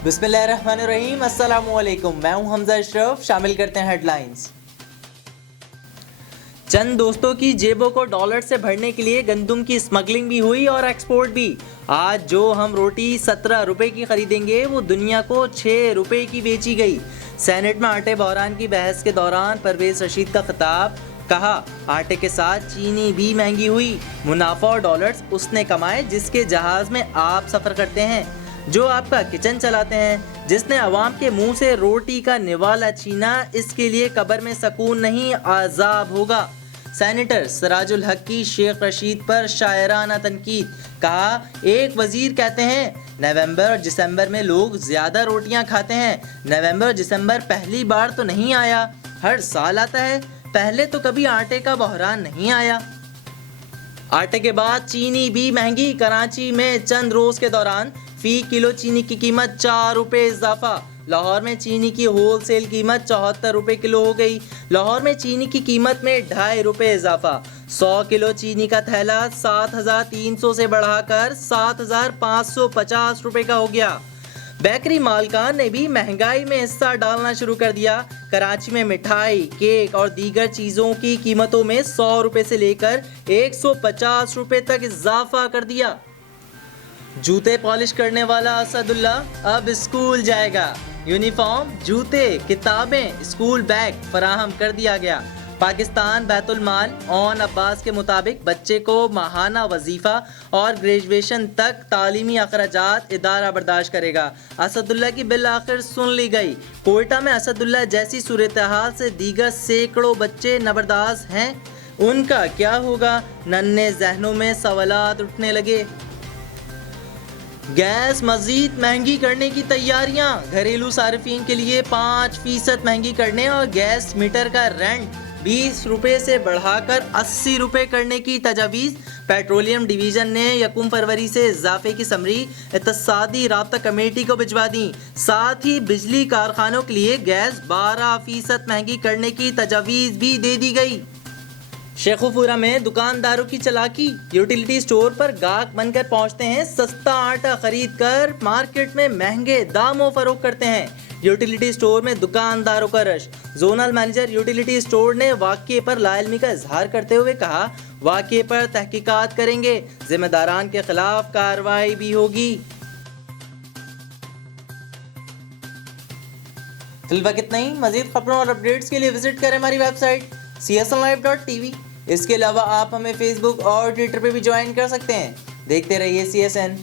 बिस्मिल्लाहिर्रहमानिर्रहीम, अस्सलामुअलैकुम। मैं हूं हमजा अशरफ। शामिल करते हैं हेडलाइंस। चंद दोस्तों की जेबों को डॉलर से भरने के लिए गंदम की स्मगलिंग भी हुई और एक्सपोर्ट भी। आज जो हम रोटी 17 रुपए की खरीदेंगे वो दुनिया को 6 रुपए की बेची गई। सेनेट में आटे बहरान की बहस के दौरान परवेज रशीद का खिताब, कहा आटे के साथ चीनी भी महंगी हुई। मुनाफा और डॉलर्स उसने कमाए जिसके जहाज में आप सफ़र करते हैं, जो आपका किचन चलाते हैं। जिसने अवाम के मुंह से रोटी का निवाला छीना, इसके लिए कब्र में सुकून नहीं आज़ाब होगा। सेनेटर सिराजुल हक की शेख रशीद पर शायराना तनकीद, कहा एक वजीर कहते हैं नवंबर और दिसंबर में लोग ज़्यादा रोटियां खाते हैं। नवंबर और दिसंबर पहली बार तो नहीं आया, हर साल आता है। पहले तो कभी आटे का बहरान नहीं आया। आटे के बाद चीनी भी महंगी। कराची में चंद रोज के दौरान फी किलो चीनी की कीमत 4 रुपये इजाफा। लाहौर में चीनी की होल सेल कीमत 74 रुपये किलो हो गई। लाहौर में चीनी की कीमत में 2.5 रुपये इजाफा। 100 किलो चीनी का थैला 7,300 से बढ़ाकर 7,550 रुपये का हो गया। बेकरी मालकान ने भी महंगाई में हिस्सा डालना शुरू कर दिया। कराची में मिठाई, केक और दीगर चीज़ों की कीमतों में 100 रुपये से लेकर 150 रुपये तक इजाफा कर दिया। जूते पॉलिश करने वाला असदुल्ला अब स्कूल जाएगा। यूनिफॉर्म, जूते, किताबें, स्कूल बैग फराहम कर दिया गया। पाकिस्तान बैतुल माल ऑन अब्बास के मुताबिक बच्चे को माहाना वजीफ़ा और ग्रेजुएशन तक तालीमी अखराजात इदारा बर्दाश्त करेगा। असदुल्ला की बिल आखिर सुन ली गई। कोयटा में असदुल्ला जैसी सूरत हाल से दीगर सैकड़ों बच्चे नबरदाश्त हैं, उनका क्या होगा? नन्हे जहनों में सवालात उठने लगे। गैस मजीद महंगी करने की तैयारियां। घरेलू सार्फिन के लिए 5% महंगी करने और गैस मीटर का रेंट 20 रुपये से बढ़ाकर 80 रुपये करने की तजावीज़। पेट्रोलियम डिवीज़न ने 1 फरवरी से इजाफे की समरी इत्तेसादी राब्ता कमेटी को भिजवा दी। साथ ही बिजली कारखानों के लिए गैस 12% महंगी करने की तजावीज़ भी दे दी गई। शेखुपुरा में दुकानदारों की चालाकी। यूटिलिटी स्टोर पर गाहक बनकर पहुंचते हैं, सस्ता आटा खरीद कर मार्केट में महंगे दामों फरोख्त करते हैं। यूटिलिटी स्टोर में दुकानदारों का rush. Zonal manager utility store ने वाक़ये पर लाइल्मी का इजहार करते हुए कहा वाक़ये पर तहकीकात करेंगे, जिम्मेदारान के खिलाफ कार्रवाई भी होगी। फिलहाल कितना ही। मजीद खबरों और अपडेट्स के लिए विजिट करें हमारी वेबसाइट csnlive.tv। इसके अलावा आप हमें फेसबुक और ट्विटर पे भी ज्वाइन कर सकते हैं। देखते रहिए CSN।